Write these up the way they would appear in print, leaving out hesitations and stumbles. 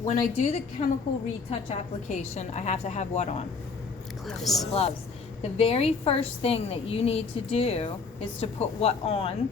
when I do the chemical retouch application, I have to have what on? Gloves. Gloves. The very first thing that you need to do is to put what on?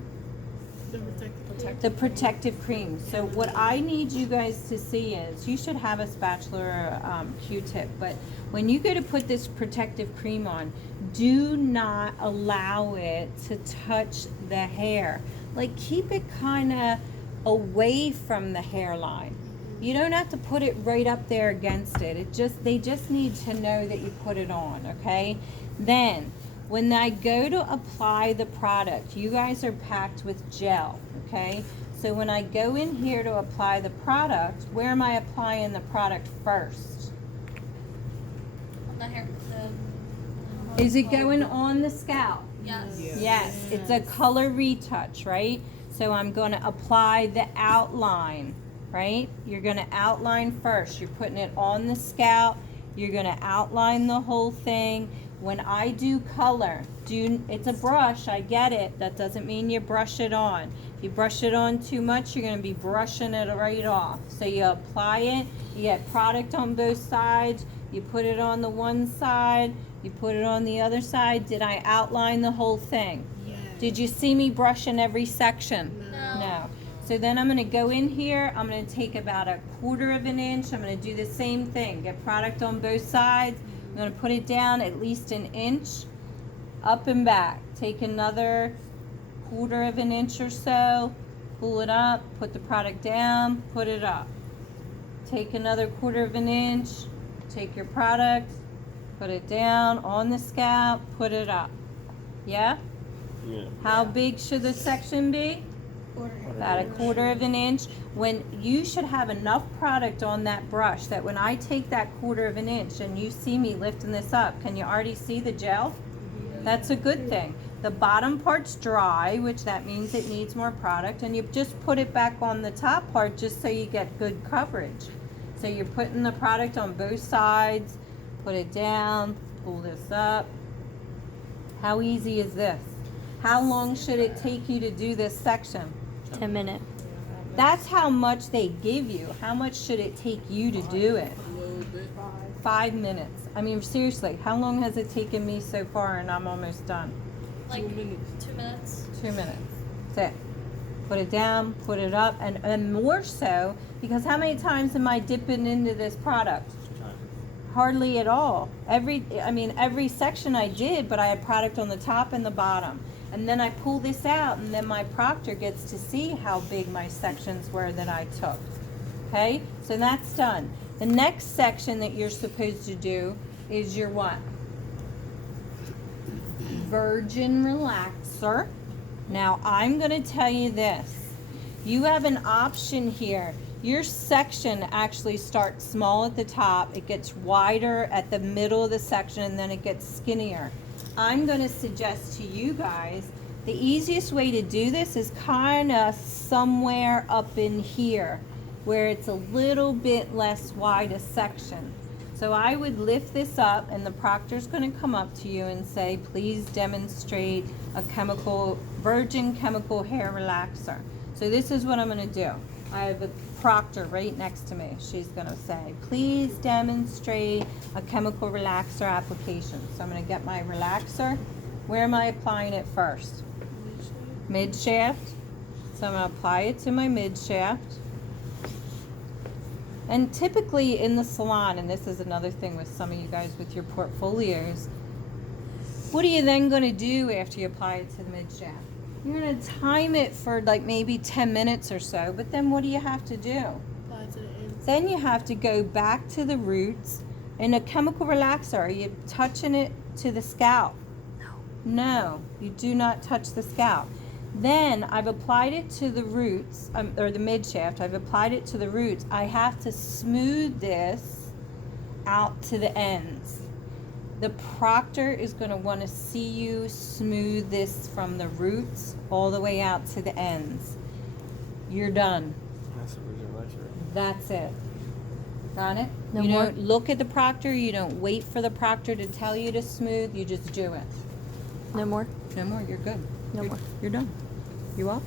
The protective cream. So what I need you guys to see is, you should have a spatula or Q-tip, but when you go to put this protective cream on, do not allow it to touch the hair. Like, keep it kind of away from the hairline. You don't have to put it right up there against it. They just need to know that you put it on, okay? Then, when I go to apply the product, you guys are packed with gel, okay? So when I go in here to apply the product, where am I applying the product first? On the hair. Is it going on the scalp? Yes. Yes, it's a color retouch, right? So I'm going to apply the outline, right? You're going to outline first. You're putting it on the scalp. You're going to outline the whole thing. When I do color, it's a brush, I get it. That doesn't mean you brush it on. If you brush it on too much, you're going to be brushing it right off. So you apply it, you get product on both sides, you put it on the one side, you put it on the other side. Did I outline the whole thing? Yes. Did you see me brushing every section? No. No. So then I'm going to go in here, I'm going to take about 1/4 of an inch, I'm going to do the same thing. Get product on both sides. I'm going to put it down at least 1 inch, up and back. Take another 1/4 of an inch or so, pull it up, put the product down, put it up. Take another 1/4 of an inch, take your product, put it down on the scalp, put it up. Yeah? Yeah. How big should the section be? About 1/4 of an inch. When you should have enough product on that brush that when I take that 1/4 of an inch and you see me lifting this up, can you already see the gel? That's a good thing. The bottom part's dry, which that means it needs more product, and you just put it back on the top part just so you get good coverage. So you're putting the product on both sides, put it down, pull this up. How easy is this? How long should it take you to do this section? 10 minutes. That's how much they give you. How much should it take you to do it? 5 minutes. I mean, seriously, how long has it taken me so far and I'm almost done? Like 2 minutes. 2 minutes. That's it. Put it down, put it up, and more so, because how many times am I dipping into this product? Hardly at all. Every section I did, but I had product on the top and the bottom. And then I pull this out, and then my proctor gets to see how big my sections were that I took. Okay? So that's done. The next section that you're supposed to do is your what? Virgin relaxer. Now, I'm going to tell you this. You have an option here. Your section actually starts small at the top. It gets wider at the middle of the section, and then it gets skinnier. I'm going to suggest to you guys, the easiest way to do this is kind of somewhere up in here, where it's a little bit less wide a section. So I would lift this up, and the proctor's going to come up to you and say, please demonstrate a virgin chemical hair relaxer. So this is what I'm going to do. I have a proctor right next to me. She's going to say, please demonstrate a chemical relaxer application. So I'm going to get my relaxer. Where am I applying it first? Mid shaft. So I'm going to apply it to my mid shaft. And typically in the salon, and this is another thing with some of you guys with your portfolios, what are you then going to do after you apply it to the mid shaft? You're going to time it for like maybe 10 minutes or so, but then what do you have to do? Then you have to go back to the roots. In a chemical relaxer, are you touching it to the scalp? No, you do not touch the scalp. Then I've applied it to the roots, or the mid shaft. I've applied it to the roots. I have to smooth this out to the ends. The proctor is going to want to see you smooth this from the roots all the way out to the ends. You're done. That's a virgin relaxer. That's it. Got it? No You more? don't look at the proctor. You don't wait for the proctor to tell you to smooth. You just do it. No more? No more. You're good. No more. You're done. You up?